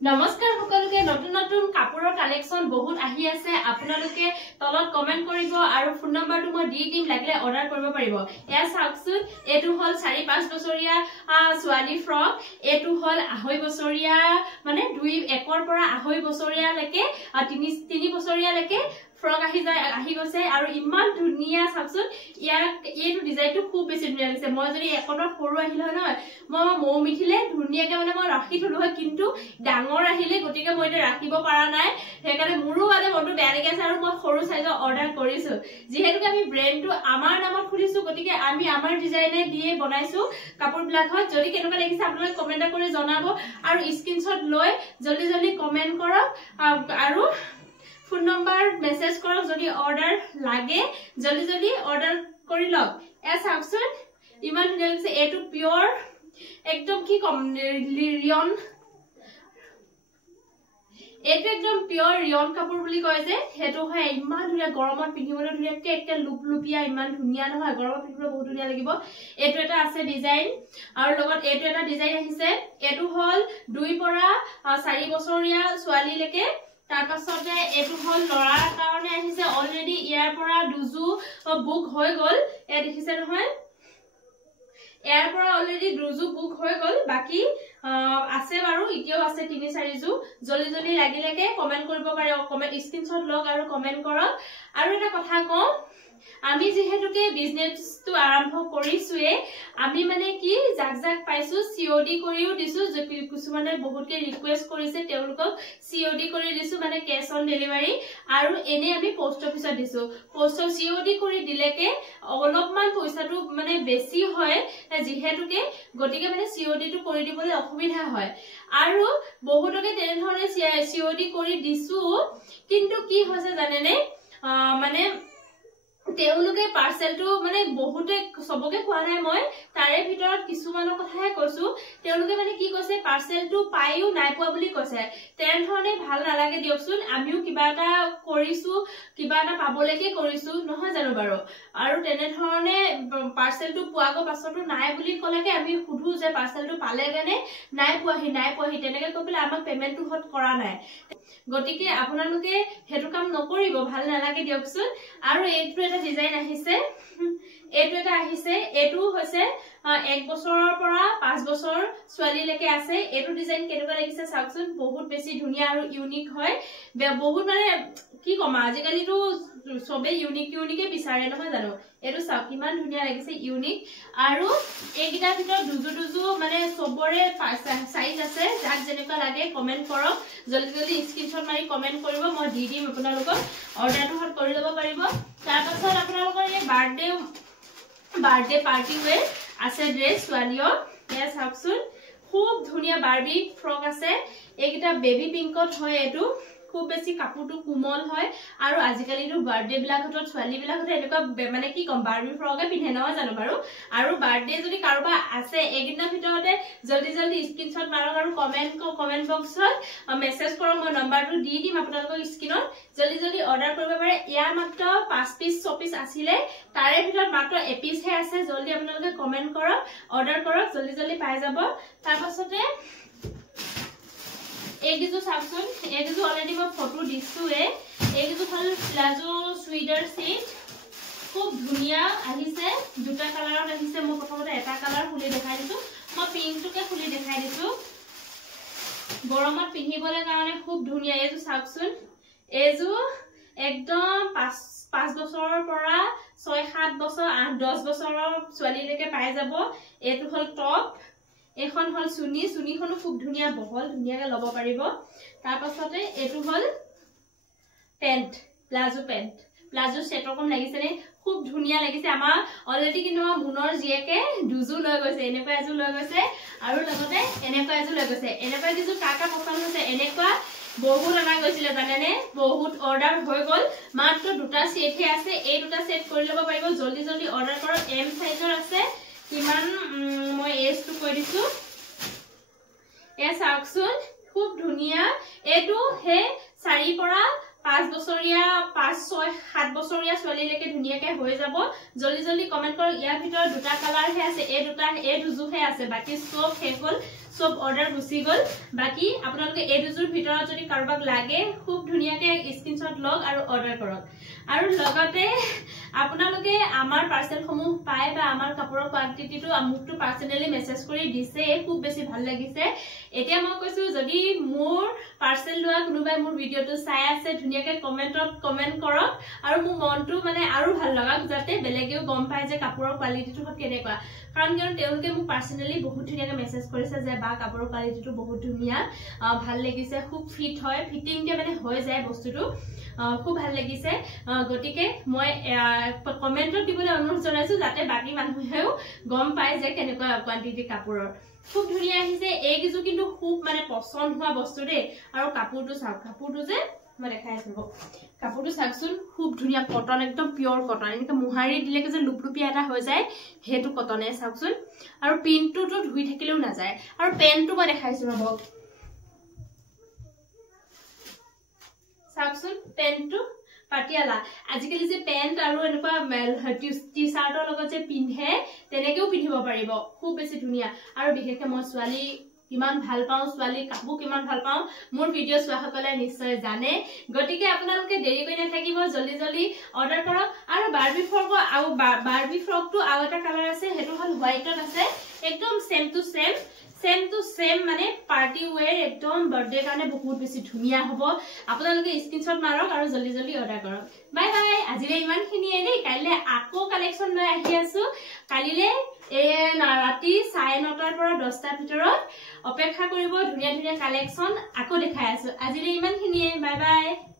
নমস্কাৰ সকলোকে নতুন নতুন কাপোৰৰ কালেকশন বহুত আহি আছে আপোনালোকে তলত কমেন্ট কৰিব আৰু ফোন নম্বৰটো মই দি দিম লাগিলে অৰ্ডাৰ কৰিব পাৰিব এয়া চাওকচোন এটো হল 4-5 বছৰীয়া ছোৱালী ফ্ৰক এটো হল 2.5 বছৰীয়া মানে 1 পৰা 2.5 বছৰীয়া লৈকে 3 বছৰীয়া লৈকে ফ্ৰক আহি গৈছে আৰু ইমান ধুনিয়া চাওকচোন ইয়াৰ এইটো ডিজাইনটো খুব বেছি ধুনিয়া লাগিছে মই যদি একনৰ সৰু আহিল হয় নহয় মই মৌ মিঠিলে ধুনিয়াকে মানে মই ৰাখি থলো হয় কিন্তু ডাঙৰ আহিলে গটিকে মই এটা ৰাখিব পাৰা নাই হেকাৰণে মোৰো মানে মনটো বেয়া লাগি আছে আৰু মই সৰু সাইজৰ অৰ্ডাৰ কৰিছো যেহেতুকে আমি ব্ৰ্যান্ডটো আমাৰ নামত খুলিছো গটিকে আমি আমাৰ ডিজাইনে দিয়ে বনাইছো কাপোৰবিলাক হয় যদি কেনেকুৱা লাগিছে আপোনালোকে কমেন্ট কৰি জনাব আৰু স্ক্ৰিনশ্বট লৈ জলদি জলদি কমেন্ট কৰক আৰু ফোন নম্বৰ মেসেজ কৰক যদি অৰ্ডাৰ লাগে জলদি জলদি অৰ্ডাৰ কৰি লওক এ চাওকচোন ইমান ধুনিয়া লাগিছে এটো পিওৰ একদম কি কম ৰিয়ন এটো একদম পিওৰ ৰিয়ন কাপোৰ বুলি কয় যে হেতু হয় ইমান ধুনিয়া গৰমত পিন্ধিবলৈ ধুনিয়াকে একটা লুপলুপিয়া ইমান ধুনিয়া নহয় গৰমত পিন্ধিবলৈ বহুত ধুনিয়া লাগিব এটো এটা আছে ডিজাইন আৰু লগত এটো এটা ডিজাইন আহিছে এটো হল 2 পৰা 4 বছৰীয়া ছোৱালী লৈকে তাৰ পাছতে এটো হল লৰাৰ কাৰণে আহিছে অলৰেডি ইয়াৰ পৰা দুজু বুক হৈ গল এ দেখিছে নহয় ইয়াৰ পৰা অলৰেডি দুজু বুক হৈ গল বাকি আছে বাৰু ইতিয়াও আছে 3-4 জু জলদি জলদি লাগিলেকে কমেন্ট কৰিব পাৰে কমেন্ট স্ক্ৰিনশ্বট লওক আৰু কমেন্ট কৰক আৰু এটা কথা কম আমি যেহেতুকে বিজনেসটো আৰম্ভ কৰিছোৱে আমি মানে কি জাক পাইছো সিওডি কৰিও দিছো যদি কিছুমানে বহুতকে ৰিকুৱেষ্ট কৰিছে তেওঁলোকক সিওডি কৰি দিছো মানে ক্যাশ অন ডেলিভাৰী আৰু এনে আমি পোষ্ট অফিসত দিছো পোষ্ট সিওডি কৰি দিলেকে অলপমান পইচাটো মানে বেছি হয় যেহেতুকে গটিকে মানে সিওডি টো কৰি দিবলৈ অসুবিধা হয় আৰু বহুতকে তেনে ধৰণে সিওডি কৰি দিছো কিন্তু কি হৈছে জানেনে মানে তেওঁলোকে পাৰ্সেলটো মানে বহুতে সবকে কোৱা নাই মই তাৰে ভিতৰত কিছুমানৰ কথাহে কৈছো তেওঁলোকে মানে কি কৈছে পাৰ্সেলটো পাইও নাই পোৱা বুলি কৈছে তেনে ধৰণে ভাল নালাগে দিয়কচোন আমিও কিবা এটা কৰিছো কিবা এটা পাবলৈকে কৰিছো নহয় জানো বাৰু আৰু তেনে ধৰণে পাৰ্সেলটো পোৱাগো পাছতো নাই বুলি কলেকে আমি সুধু যে পাৰ্সেলটো পালেগেনে নাই পোৱাহি তেনেকে কৈলে আমাক পেমেন্টটো হট কৰা নাই গটিকে আপোনালোকে হেতু কাম নকৰিব ভাল নালাগে দিয়কচোন আৰু এইটো এটা ডিজাইন আহিছে এইটো এটা আহিছে এটো হৈছে 1 বছৰৰ পৰা 5 বছৰ ছোৱালী লৈকে আছে এটো ডিজাইন কেনেকুৱা লাগিছে চাওকচোন বহুত বেছি ধুনিয়া আৰু ইউনিক হয় বহুত মানে কি কমা আজিকালি তো সবে ইউনিকে বিচাৰে নহয় জানো এটো চাওক কিমান ধুনিয়া লাগিছে ইউনিক আৰু এইগিটাৰ ভিতৰত দুজু মানে সবৰে সাইজ আছে যাক যেনেকুৱা লাগে কমেন্ট কৰক জলদি জলদি স্ক্ৰিনশ্বট মাৰি কমেন্ট কৰিব মই দি দিম আপোনালোকক অৰ্ডাৰটো হট কৰি ল'ব পাৰিব তাৰ পাছত আপোনালোকৰ এই বাৰ্থডে পাৰ্টি ওয়ে আছে ড্ৰেছ ছোৱালীৰ এয়া চাওকচোন খুব ধুনিয়া বাৰ্বি ফ্ৰক আছে এইগিটা বেবি পিংকত হয় এটো খুব বেছি কাপোৰটো কোমল হয় আৰু আজিকালিটো বাৰ্থডে বিলাকত ছোৱালী বিলাকত এনেকুৱা মানে কি কম বাৰ্বি ফ্ৰকে পিন্ধে নহয় জানো বাৰু আৰু বাৰ্থডে যদি কাৰোবা আছে একদিনৰ ভিতৰতে জলদি জলদি স্ক্ৰিনশ্বট মাৰক আৰু কমেন্ট বক্সত মেসেজ কৰক মই নম্বৰটো দি দিম আপোনালোকৰ স্ক্ৰিনত জলদি জলদি অৰ্ডাৰ কৰিব পাৰে ইয়াৰ মাত্ৰ 5 পিস 6 পিস আছিলে তাৰে ভিতৰত মাত্ৰ 1 পিস হে আছে জলদি আপোনালোকে কমেন্ট কৰক অৰ্ডাৰ কৰক জলদি জলদি পাই যাব তাৰ পাছতে এইগিজু চাওকচোন এইগিজু অলৰেডি মই ফটো দিছোৱে এইগিজু হল প্লাজো সুইডাৰ সেট খুব ধুনিয়া আহিছে দুটা কালাৰত আহিছে মই প্ৰথমতে এটা কালাৰ খুলি দেখাই দিছো মই পিংকটোকে খুলি দেখাই দিছো গৰমত পিন্ধিবলৈ কাৰণে খুব ধুনিয়া এইজু চাওকচোন এইজু একদম 5 বছৰৰ পৰা 6-7 বছৰ 8-10 বছৰৰ ছোৱালীলৈকে পাই যাব এইটো হল টপ এখন হল সুনিখনো খুব ধুনিয়া বহল ধুনিয়াকে লব পাৰিব তাৰ পাছতে এটো হল পেন্ট প্লাজো সেট ৰকম লাগিছে নে খুব ধুনিয়া লাগিছে আমাৰ অলৰেডি কিন্তু মুনৰ জিয়েকে দুজু লৈ গৈছে এনেকুৱা এজু লৈ গৈছে আৰু লগতে এনেকুৱা এজু লৈ গৈছে এনেকুৱা কিছু কাকা পছন্দ হৈছে এনেকুৱা বহুত আনা গৈছিল জানেনে বহুত অৰ্ডাৰ হৈ গল মাত্ৰ দুটা সেট হে আছে এই দুটা সেট কৰি ল'ব পাৰিব জলদি জলদি অৰ্ডাৰ কৰক এম সাইজৰ আছে কিমান মই এজটো কৈ দিছো এ চাওকচোন খুব ধুনিয়া এটো হে 4 পৰা 5 বছৰীয়া 5 6 7 বছৰীয়া ছোৱালীলৈকে ধুনীয়াকৈ হৈ যাব জলদি জলদি কমেন্ট কৰক ইয়াৰ ভিতৰত দুটা কালাৰ হে আছে এই দুজুহে আছে বাকি সব শেষ হ'ল সব অৰ্ডাৰ গুচি গ'ল বাকি আপোনালোকে এই দুজুৰ ভিতৰত যদি কাৰোবাক লাগে খুব ধুনীয়াকৈ স্ক্ৰিনশ্বট লওক আৰু অৰ্ডাৰ কৰক আৰু লগতে আপোনালোকে আমাৰ পাৰ্সেলসমূহ পায় বা আমাৰ কাপোৰৰ কোৱান্টিটিটো আমুকটো পাৰ্সোনালি মেসেজ কৰি দিছে খুব বেছি ভাল লাগিছে এতিয়া মই কৈছো যদি মোৰ পাৰ্সেল লোৱা কোনোবাই মোৰ ভিডিওটো চাই আছে ধুনীয়াকৈ কমেন্টত কমেন্ট কৰক আৰু মোৰ মনটো মানে আৰু ভাল লাগক যাতে বেলেগেও গম পায় যে কাপোৰৰ কোৱালিটিটো কেনেকুৱা কাৰণ কিয়নো তেওঁলোকে মোক পাৰ্সোনালি বহুত ধুনীয়াকৈ মেসেজ কৰিছে যে বা কাপোৰৰ কোৱালিটিটো বহুত ধুনীয়া ভাল লাগিছে খুব ফিট হয় ফিটিংকে মানে হৈ যায় বস্তুটো খুব ভাল লাগিছে গটিকে মই কমেন্টত দিবলৈ অনুৰোধ জনাইছো যাতে বাকি মানুহেও গম পায় যে কেনেকুৱা কোৱান্টিটি কাপোৰৰ খুব ধুনীয়া আহিছে এই কিছু কিন্তু খুব মানে পছন্দ হোৱা বস্তু দে আৰু কাপোৰটো চাওক কাপোৰটো যে মই দেখাই আছো কাপোৰটো চাকচোন খুব ধুনীয়া কটন একদম পিওৰ কটন এনেকে মুহাৰি দিলেকে যে লুপলুপিয়া এটা হৈ যায় হেতু কটনে চাকচোন আৰু প্ৰিন্টটো ধুই থাকিলেও না যায় আৰু পেনটো মই দেখাইছো ৰব চাকচোন পেনটো পাটিয়ালা আজিকালি যে পেন্ট আৰু এনেকুৱা টি-শাৰ্টৰ লগত যে পিন্ধে তেনেকেও পিন্ধিব পাৰিব খুব বেছি ধুনীয়া আৰু বিশেষকৈ মই ছোৱালী কিমান ভাল পাওঁ ছোৱালী কাপোৰ কিমান ভাল পাওঁ মোৰ ভিডিও চোৱা সকলে নিশ্চয় জানে গটিকে আপোনালোকে দেৰি কৰি নাথাকিব জলদি জলদি অৰ্ডাৰ কৰক আৰু বাৰ্বি ফ্ৰকটো আৰু এটা কালাৰ আছে হেতু হল হোৱাইটত আছে একদম সেম টু সেম মানে পাৰ্টি ওয়্যাৰ একদম বাৰ্থডে কাৰণে বহুত বেছি ধুনীয়া হ'ব আপোনালোকে স্ক্ৰিনশ্বট মাৰক আৰু জলদি জলদি অৰ্ডাৰ কৰক বাই বাই আজিলৈ ইমানখিনিয়ে দেই কাইলৈ আকৌ কালেকশ্যন লৈ আহি আছো কালিলৈ ৰাতি 9:30 পৰা 10টাৰ ভিতৰত অপেক্ষা কৰিব ধুনীয়া ধুনীয়া কালেকশ্যন আকৌ দেখাই আছো আজিলৈ ইমানখিনিয়ে বাই বাই